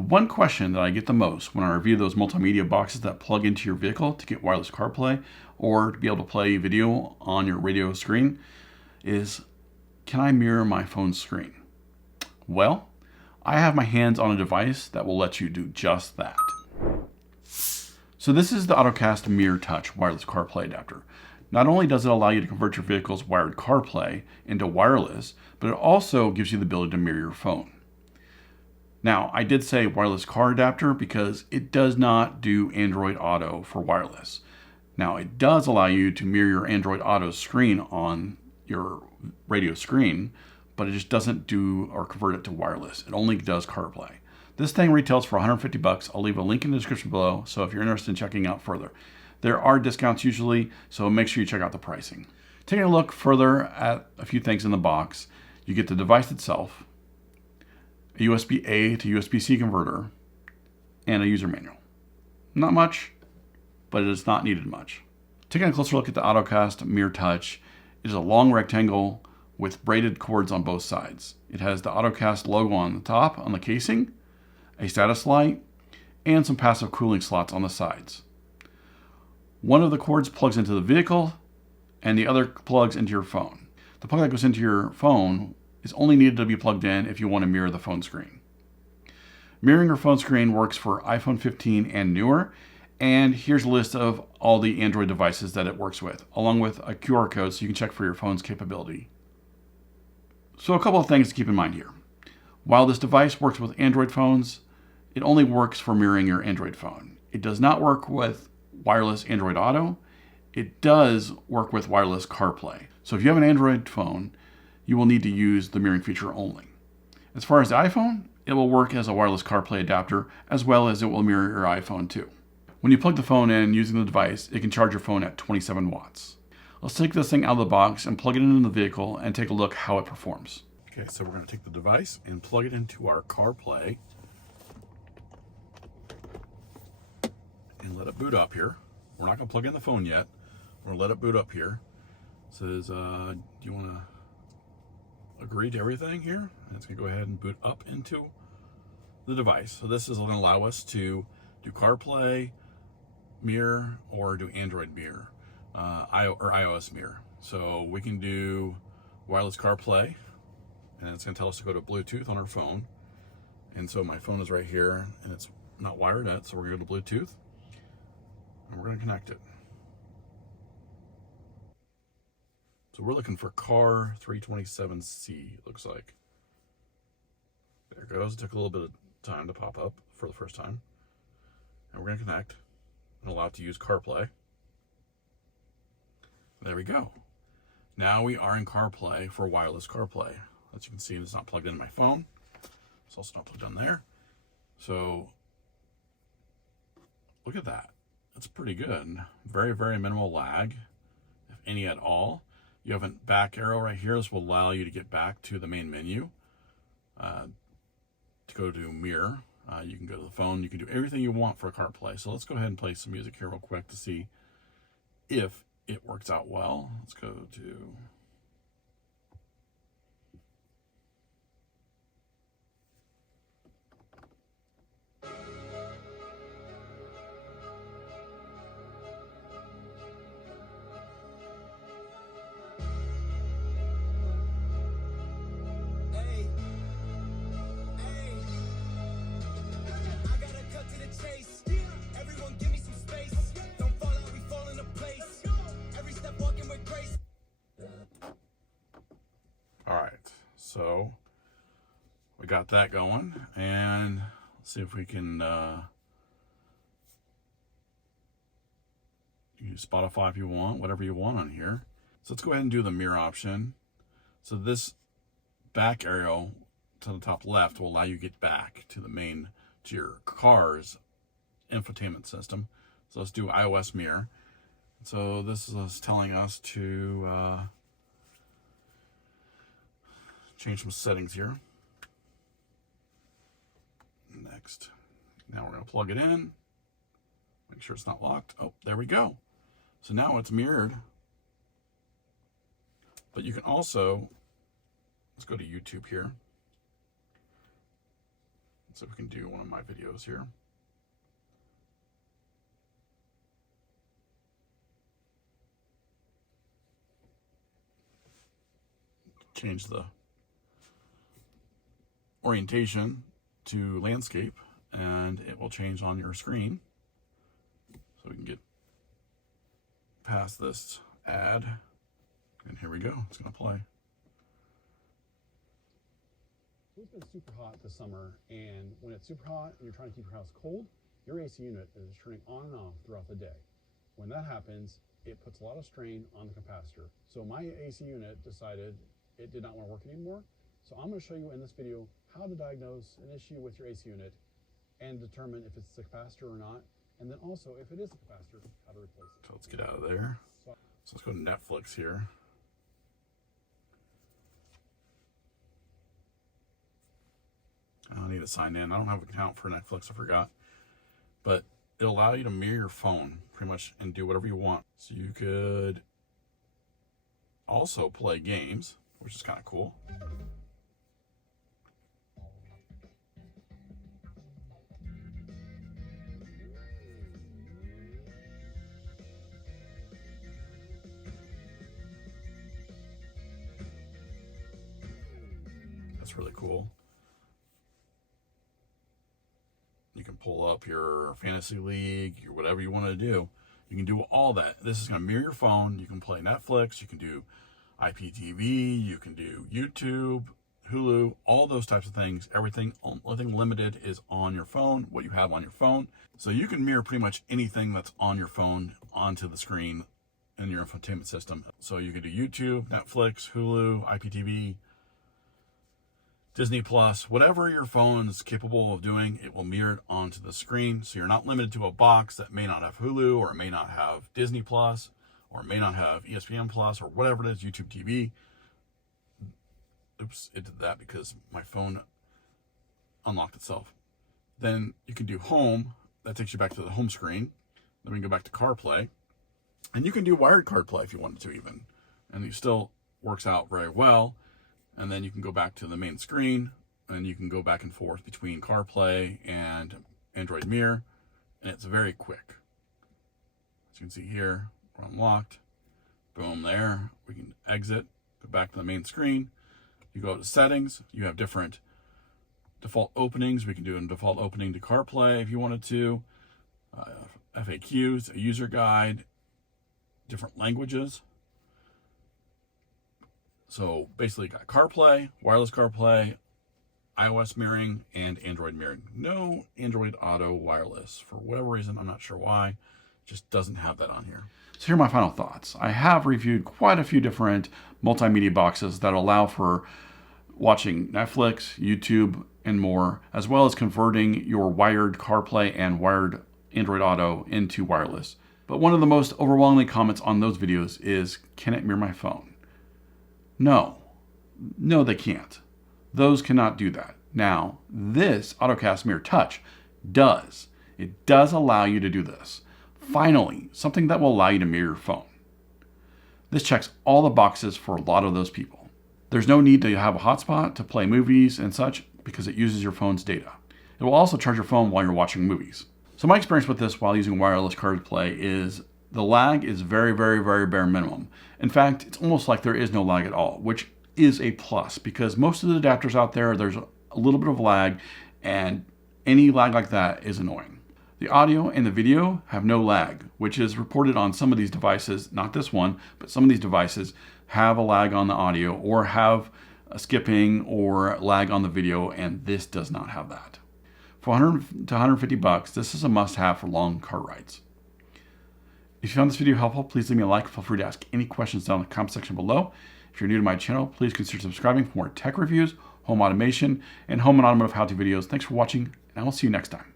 The one question that I get the most when I review those multimedia boxes that plug into your vehicle to get wireless CarPlay or to be able to play video on your radio screen is, can I mirror my phone screen? Well, I have my hands on a device that will let you do just that. So this is the Ottocast Mirror Touch wireless CarPlay adapter. Not only does it allow you to convert your vehicle's wired CarPlay into wireless, but it also gives you the ability to mirror your phone. Now, I did say wireless car adapter because it does not do Android Auto for wireless. Now, it does allow you to mirror your Android Auto screen on your radio screen, but it just doesn't do or convert it to wireless. It only does CarPlay. This thing retails for $150. I'll leave a link in the description below, so if you're interested in checking out further. There are discounts usually, so make sure you check out the pricing. Taking a look further at a few things in the box, you get the device itself, a USB-A to USB-C converter, and a user manual. Not much, but it is not needed much. Taking a closer look at the Ottocast Mirror Touch, it is a long rectangle with braided cords on both sides. It has the Ottocast logo on the top on the casing, a status light, and some passive cooling slots on the sides. One of the cords plugs into the vehicle, and the other plugs into your phone. The plug that goes into your phone is only needed to be plugged in if you want to mirror the phone screen. Mirroring your phone screen works for iPhone 15 and newer, and here's a list of all the Android devices that it works with, along with a QR code so you can check for your phone's capability. So a couple of things to keep in mind here. While this device works with Android phones, it only works for mirroring your Android phone. It does not work with wireless Android Auto. It does work with wireless CarPlay. So if you have an Android phone, you will need to use the mirroring feature only. As far as the iPhone, it will work as a wireless CarPlay adapter, as well as it will mirror your iPhone too. When you plug the phone in using the device, it can charge your phone at 27 watts. Let's take this thing out of the box and plug it into the vehicle and take a look how it performs. Okay, so we're going to take the device and plug it into our CarPlay and let it boot up here. We're not going to plug in the phone yet. We're going to let it boot up here. It says, do you want to agree to everything here? And it's going to go ahead and boot up into the device. So this is going to allow us to do CarPlay, Mirror, or do Android Mirror, or iOS Mirror. So we can do wireless CarPlay, and it's going to tell us to go to Bluetooth on our phone. And so my phone is right here, and it's not wired yet, so we're going to go to Bluetooth, and we're going to connect it. So we're looking for car 327C, it looks like. There it goes. It took a little bit of time to pop up for the first time. And we're going to connect and allow it to use CarPlay. There we go. Now we are in CarPlay for wireless CarPlay. As you can see, it's not plugged into my phone. It's also not plugged in there. So look at that. That's pretty good. Very, very minimal lag, if any at all. You have a back arrow right here. This will allow you to get back to the main menu. To go to Mirror, you can go to the phone. You can do everything you want for CarPlay. So let's go ahead and play some music here real quick to see if it works out well. Let's go to... All right, so we got that going, and let's see if we can use Spotify if you want, whatever you want on here. So let's go ahead and do the mirror option. So this back arrow to the top left will allow you to get back to the main, to your car's infotainment system. So let's do iOS Mirror. So this is telling us to change some settings here. Next. Now we're going to plug it in. Make sure it's not locked. Oh, there we go. So now it's mirrored. But you can also, let's go to YouTube here. So we can do one of my videos here. Change the orientation to landscape, and it will change on your screen. So we can get past this ad, and here we go. It's going to play. It's been super hot this summer, and when it's super hot and you're trying to keep your house cold, your AC unit is turning on and off throughout the day. When that happens, it puts a lot of strain on the capacitor. So my AC unit decided it did not want to work anymore. So I'm going to show you in this video how to diagnose an issue with your AC unit and determine if it's the capacitor or not. And then also, if it is a capacitor, how to replace it. So let's get out of there. So let's go to Netflix here. I need to sign in. I don't have an account for Netflix, I forgot. But it'll allow you to mirror your phone pretty much and do whatever you want. So you could also play games, which is kind of cool. That's really cool. You can pull up your fantasy league, your whatever you want to do. You can do all that. This is going to mirror your phone. You can play Netflix. You can do IPTV. You can do YouTube, Hulu, all those types of things. Everything, only thing limited is on your phone, what you have on your phone. So you can mirror pretty much anything that's on your phone onto the screen in your infotainment system. So you can do YouTube, Netflix, Hulu, IPTV, Disney Plus, whatever your phone is capable of doing, it will mirror it onto the screen. So you're not limited to a box that may not have Hulu, or it may not have Disney Plus, or it may not have ESPN Plus, or whatever it is, YouTube TV. Oops, it did that because my phone unlocked itself. Then you can do home. That takes you back to the home screen. Then we can go back to CarPlay. And you can do wired CarPlay if you wanted to even. And it still works out very well. And then you can go back to the main screen, and you can go back and forth between CarPlay and Android Mirror, and it's very quick. As you can see here, we're unlocked. Boom, there. We can exit, go back to the main screen. You go to settings. You have different default openings. We can do a default opening to CarPlay if you wanted to. FAQs, a user guide, different languages. So basically got CarPlay, wireless CarPlay, iOS mirroring, and Android mirroring. No Android Auto wireless. For whatever reason, I'm not sure why. It just doesn't have that on here. So here are my final thoughts. I have reviewed quite a few different multimedia boxes that allow for watching Netflix, YouTube, and more, as well as converting your wired CarPlay and wired Android Auto into wireless. But one of the most overwhelming comments on those videos is, can it mirror my phone? No, they can't. Those cannot do that. Now, this Ottocast Mirror Touch does. It does allow you to do this. Finally, something that will allow you to mirror your phone. This checks all the boxes for a lot of those people. There's no need to have a hotspot to play movies and such because it uses your phone's data. It will also charge your phone while you're watching movies. So my experience with this while using wireless CarPlay is the lag is very, very, very bare minimum. In fact, it's almost like there is no lag at all, which is a plus because most of the adapters out there, there's a little bit of lag, and any lag like that is annoying. The audio and the video have no lag, which is reported on some of these devices, not this one, but some of these devices have a lag on the audio or have a skipping or lag on the video, and this does not have that. For $100 to $150, this is a must-have for long car rides. If you found this video helpful, please leave me a like. Feel free to ask any questions down in the comment section below. If you're new to my channel, please consider subscribing for more tech reviews, home automation, and home and automotive how-to videos. Thanks for watching, and I will see you next time.